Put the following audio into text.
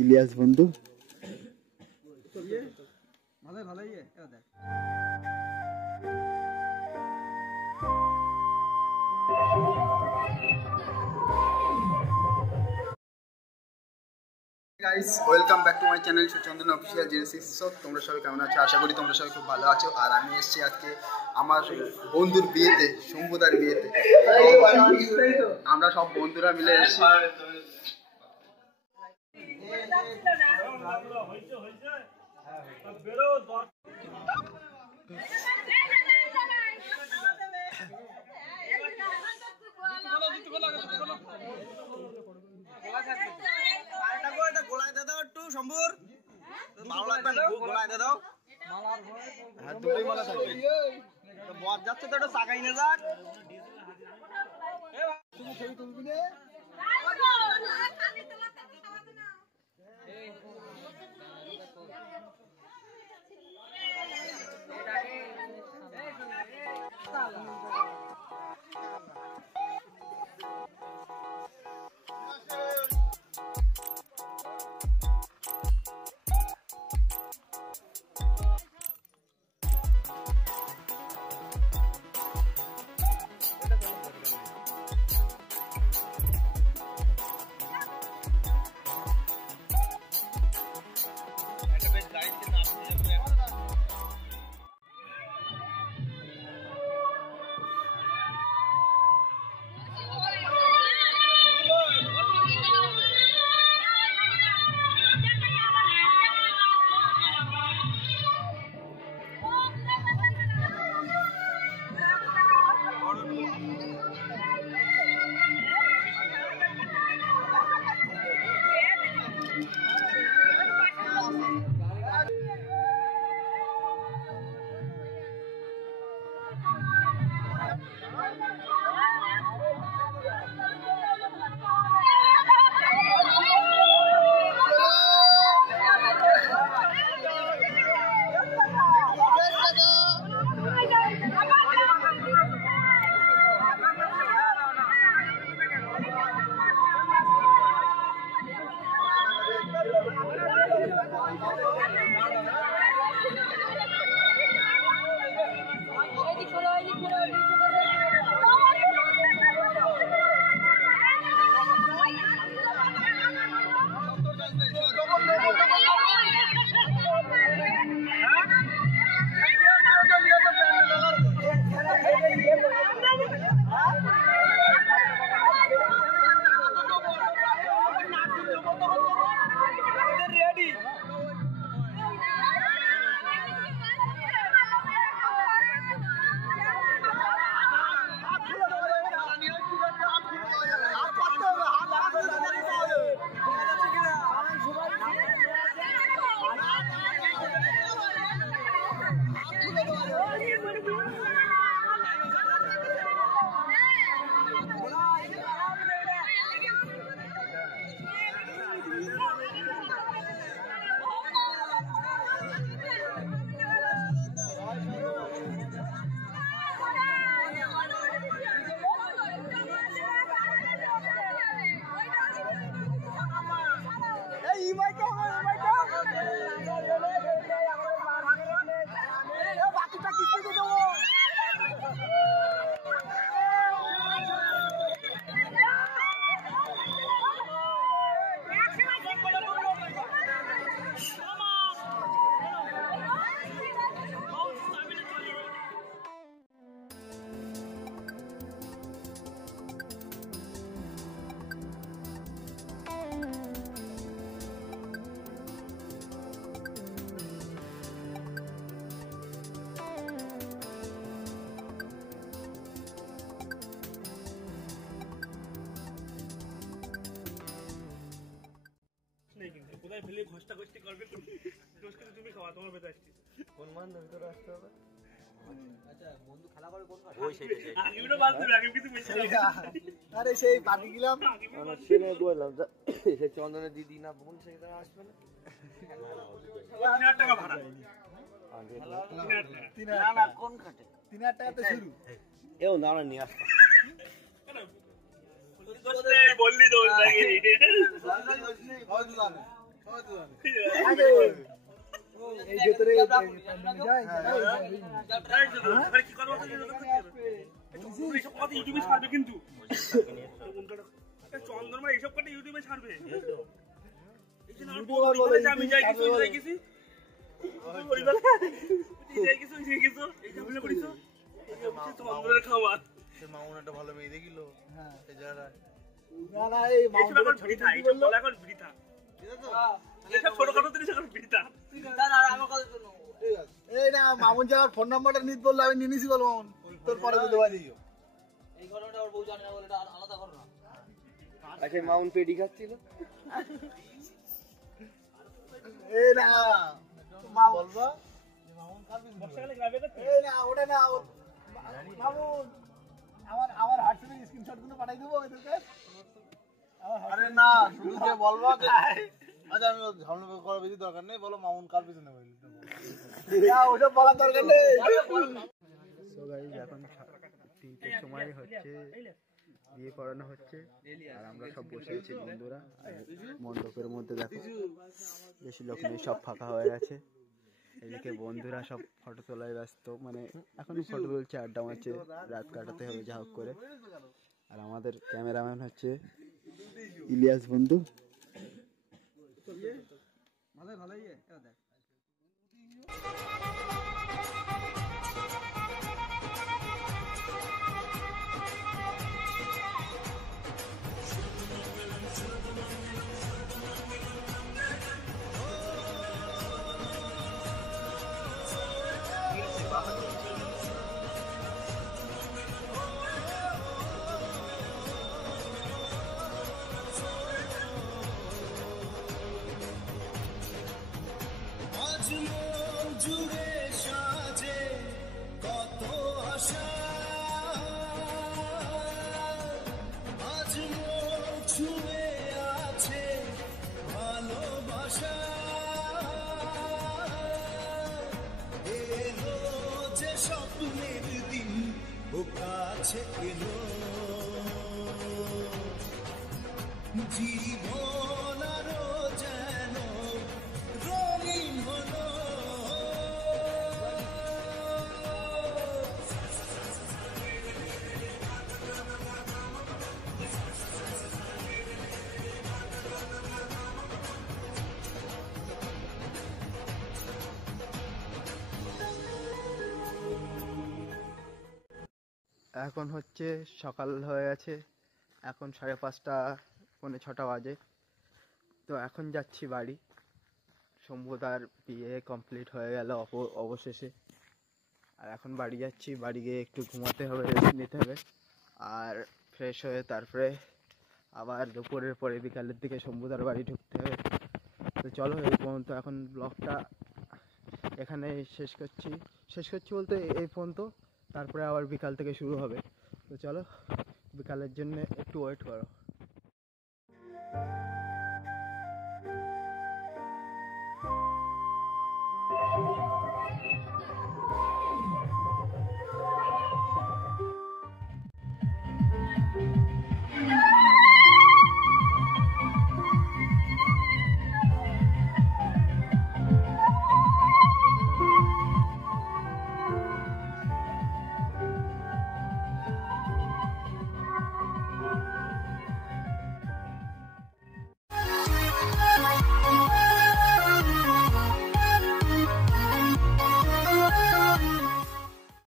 ইলিয়াস বন্ধু guys welcome back to my channel Suchandan official Genesis. So তোমরা সবাই কেমন আছো? আশা করি তোমরা সবাই খুব ভালো আছো। আর আমি এসেছি আজকে আমার বন্ধুর বিয়েতে, শম্ভুদার বিয়েতে। আমরা সব বন্ধুরা মিলে এসেছি। শম্ভুর ভালো লাগবে না, গোলায় দিয়ে দাও। হ্যাঁ দুটোই মালা থাকবে। বর যাচ্ছে তো, একটা চাকাই না যাক। তুমি ছবি তুলবি না? কোন মান ভিতরে আসতে হবে? আরে সেই বাকি গেলাম বললাম সে চন্দনের দিদি না বোন সেটা আসবে না। 3,000 টাকা ভাড়া। কোন খাটে 3,000 টাকাতে শুরু। এও না নিয়ে আসবা বললি তো এই ভেতরে যায় ইউটিউবে ছাড়বে কিন্তু চন্দন এইসব কথা ইউটিউবে ছাড়বে। আমি যাই কিছু যাই কিছু চন্দ্রের খাবার মামুন একটা ভালো মেয়ে দেখিল এই জায়গায় না না এই মাউন্টেন বৃথা এইসব বলা এখন বৃথা এসব ছোটখাটো জিনিস এখন বৃথা। এই না মামুন যাওয়ার ফোন নাম্বারটা নিতে বললো আমি নিয়ে নিছি বল মামুন তোর পরে দিতে পারি। এই ঘটনাটা ওর বউ জানে না বলে এটা আলাদা ঘটনা। আচ্ছা মামুন পেডি খাচ্ছিল এই না বলবা এই না ওটা না মামুন আমার হোয়াটসঅ্যাপে স্ক্রিনশট গুলো পাঠাই দেবো ওদেরকে। আরে না শুধু যে বলবা আচ্ছা আমি ঝামেলা করার বেশি দরকার নেই বলো মামুন কার পিছনে বলি ওসব বলার দরকার নেই। সো গাইস এখন 3টের সময় হচ্ছে বিয়ে পড়ানো হচ্ছে আর আমরা সব বসে আছি বন্ধুরা। মণ্ডপের মধ্যে দেখো বেশি লোক নেই, সব ফাঁকা হয়ে গেছে। এদিকে বন্ধুরা সব ফটো তোলায় ব্যস্ত, মানে এখন ফটো তুলছে, আড্ডা মারছে, রাত কাটাতে হবে যা হোক করে। আর আমাদের ক্যামেরাম্যান হচ্ছে ইলিয়াস বন্ধু। জুড়ে সাজে কত আশা, আজ মন ছুঁয়ে আছে ভালোবাসা। এলো যে স্বপ্নের দিন ও কাছে এলো, জীবন আরো যেন রঙিন হলো। এখন হচ্ছে সকাল হয়ে গেছে, এখন 5:30 পৌনে 6টা বাজে। তো এখন যাচ্ছি বাড়ি। শম্ভুদার বিয়ে কমপ্লিট হয়ে গেল অবশেষে। আর এখন বাড়ি যাচ্ছি, বাড়ি গিয়ে একটু ঘুমাতে হবে, রেস্ট নিতে হবে, আর ফ্রেশ হয়ে তারপরে আবার দুপুরের পরে বিকালের দিকে শম্ভুদার বাড়ি ঢুকতে হবে। তো চলো এই পর্যন্ত এখন ব্লগটা এখানে শেষ করছি বলতে এই পর্যন্ত। তারপরে আবার বিকাল থেকে শুরু হবে। তো চলো বিকালের জন্য একটু ওয়েট করো।